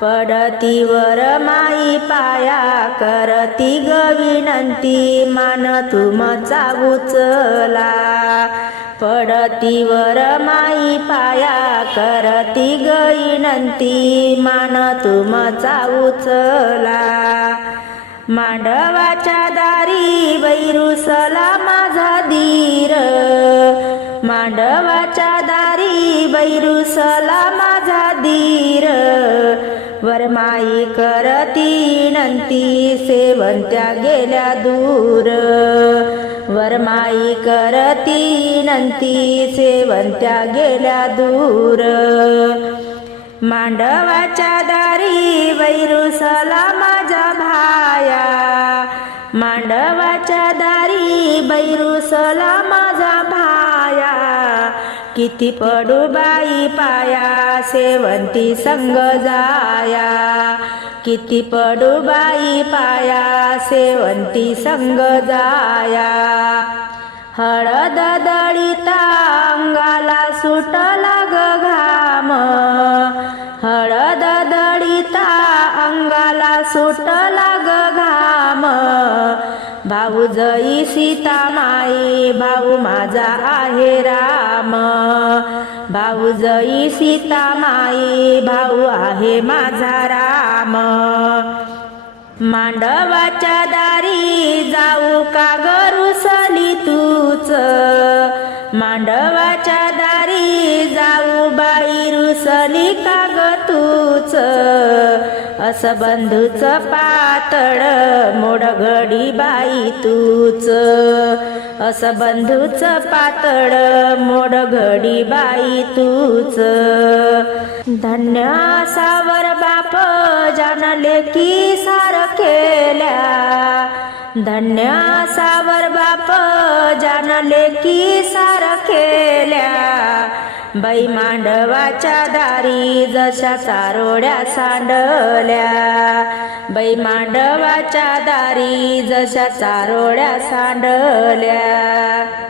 पडतीवर माई पाया करती ग विनंती मान तुमचा उचला. पडतीवर माई पाया करती ग विनंती मान तुमचा उचला. मांडवाच्या दारी बैरुसला माझा धीर मांडवाच्या दारी बैरुसला माझा धीर वरमाई करती नंती सेवंत्या गेल्या दूर. वरमाई करती नंती सेवंत्या गेल्या दूर. मांडवाच्या दारी वैरुसला माझा भाया. मांडवाच्या दारी बैरुसला माझा भाया. किती पडू बाई पाया सेवंती संग जाया. किती पडू बाई पाया सेवंती संग जाया. हळद दळिता अंगाला सुटला ग घाम. हळद दळिता अंगाला सुटला ग घाम. भाऊ जई सीता माई भाऊ माझा आहे राम. भाऊ जई सीता माई भाऊ आहे माझा राम. मांडवाच्या दारी जाऊ का गरुसली असं बंधूच पातळ मोडघडी बाई तूच. अस बंधूच पातळ मोडघडी बाई तूच. धन्य सावर बाप जाणले की सार केल्या. धन्य सावर बाप जाणले की सार केल्या. बाई मांडवाच्या दारी जशा चारोड्या सांडल्या. बाई मांडवाच्या दारी जशा चारोड्या सांडल्या.